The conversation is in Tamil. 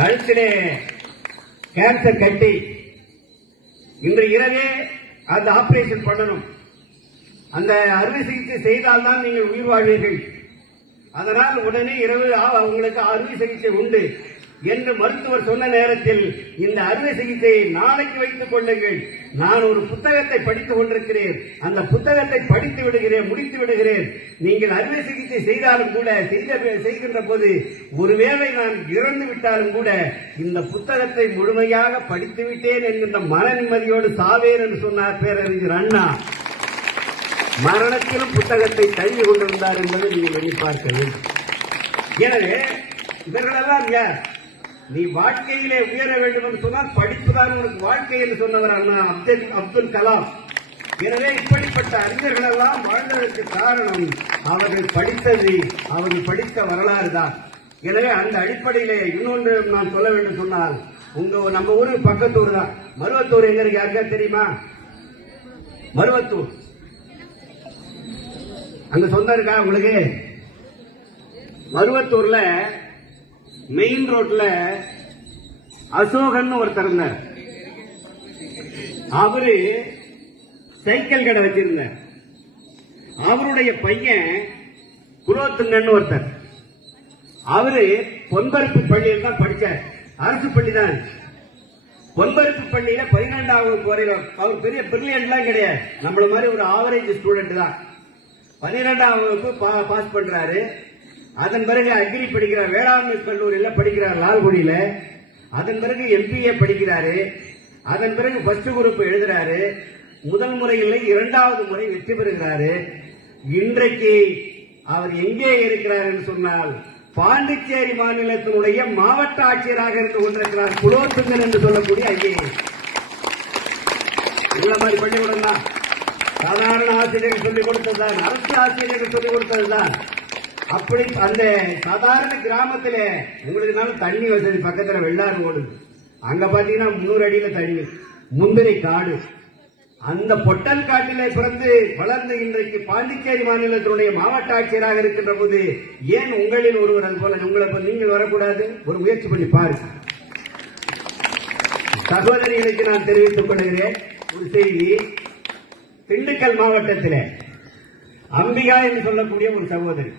கழுத்திலே கேன்சர் கட்டி இன்று இரவே அந்த ஆபரேஷன் பண்ணணும். அந்த அறுவை சிகிச்சை செய்தால்தான் நீங்கள் உயிர் வாழ்வீர்கள். அதனால் உடனே இரவு ஆ- உங்களுக்கு அறுவை சிகிச்சை உண்டு. என்று மருத்துவர் சொன்ன நேரத்தில் இந்த அறுவை சிகிச்சையை நாளைக்கு வைத்துக் கொள்ளுங்கள். நான் ஒரு புத்தகத்தை படித்துக் கொண்டிருக்கிறேன். அந்த புத்தகத்தை படித்து விடுகிறேன் முடித்து விடுகிறேன். நீங்கள் அறுவை சிகிச்சை செய்தாலும் கூட செய்த செய்கின்ற போது ஒருவேளை நான் இறந்து விட்டாலும் கூட இந்த புத்தகத்தை முழுமையாக படித்து விட்டேன் என்கின்ற மன நிம்மதியோடு சாவேன் என்று சொன்னார் பேரறிஞர் அண்ணா. மரணத்திலும் புத்தகத்தை தழுவி கொண்டிருந்தார் என்பதை நீங்கள் வெளிப்பார்க்க வேண்டும். எனவே இவர்களெல்லாம் யார்? நீ வாழ்க்கையிலே உயர வேண்டும் என்று சொன்னால் படிப்புதான் உனக்கு வாழ்க்கை என்று சொன்னவர் அண்ணா அப்துல் அப்துல் கலாம். எனவே இப்படிப்பட்ட அறிஞர்கள் எல்லாம் வாழ்ந்ததற்கு காரணம் அவர்கள் படித்தது அவர்கள் படித்த வரலாறு தான். எனவே அந்த அடிப்படையிலே இன்னொன்று நான் சொல்ல வேண்டும் சொன்னால் உங்க நம்ம ஊரு பக்கத்தூர் தான். மருவத்தூர் எங்க இருக்கு? யாருக்கா தெரியுமா? மருவத்தூர். அங்க சொந்தம் இருக்கா உங்களுக்கு? மருவத்தூர்ல மெயின் ரோட்ல அசோகன் ஒருத்தர் இருந்தார். அவரு சைக்கிள் கடை வச்சிருந்தார். அவருடைய பையன் குலோத்துங்கன்னு ஒருத்தர். அவரு பொன்பருப்பு பள்ளியில் தான் படிச்சார். அரசு பள்ளி தான். பொன்பருப்பு பள்ளியில பதினெண்டாவது வரையில அவர் பெரிய பிரில்லியன்ட்லாம் கிடையாது. நம்மள மாதிரி ஒரு ஆவரேஜ் ஸ்டூடெண்ட் தான். பன்னிரெண்டாம் வகுப்பு பா- பாஸ் பண்றாரு. அதன் பிறகு அக்ரி படிக்கிறார் வேளாண்மை கல்லூரியில படிக்கிறார் லால்குடியில. அதன் பிறகு எம்பிஏ படிக்கிறாரு. அதன் பிறகு ஃபர்ஸ்ட் குரூப் எழுதுறாரு. முதல் முறையில் இரண்டாவது முறை வெற்றி பெறுகிறாரு. இன்றைக்கு அவர் எங்கே இருக்கிறார் என்று சொன்னால் பாண்டிச்சேரி மாநிலத்தினுடைய மாவட்ட ஆட்சியராக இருந்து கொண்டிருக்கிறார் குலோத்துங்கன் என்று சொல்லக்கூடிய ஐஏஎஸ் இந்த மாதிரி பள்ளிக்கூடம் தான் சாதாரண ஆசிரியர்கள் சொல்லிக் கொடுத்ததுதான் அரசு ஆசிரியர்கள் சொல்லிக் கொடுத்ததுதான். அப்படி அந்த சாதாரண கிராமத்துல உங்களுக்கு நல்ல தண்ணி வசதி பக்கத்துல வெள்ளாறு ஓடுது. அங்க பாத்தீங்கன்னா முன்னூறு அடியில தண்ணி முந்திரி காடு. அந்த பொட்டல் காட்டிலே பிறந்து வளர்ந்து இன்றைக்கு பாண்டிச்சேரி மாநிலத்தினுடைய மாவட்ட ஆட்சியராக இருக்கின்ற போது ஏன் உங்களில் ஒருவர் அது போல உங்களை நீங்கள் வரக்கூடாது? ஒரு முயற்சி பண்ணி பாருங்க. சகோதரிகளுக்கு நான் தெரிவித்துக் கொள்கிறேன். ஒரு செய்தி. திண்டுக்கல் மாவட்டத்தில் அம்பிகா என்று சொல்லக்கூடிய ஒரு சகோதரி.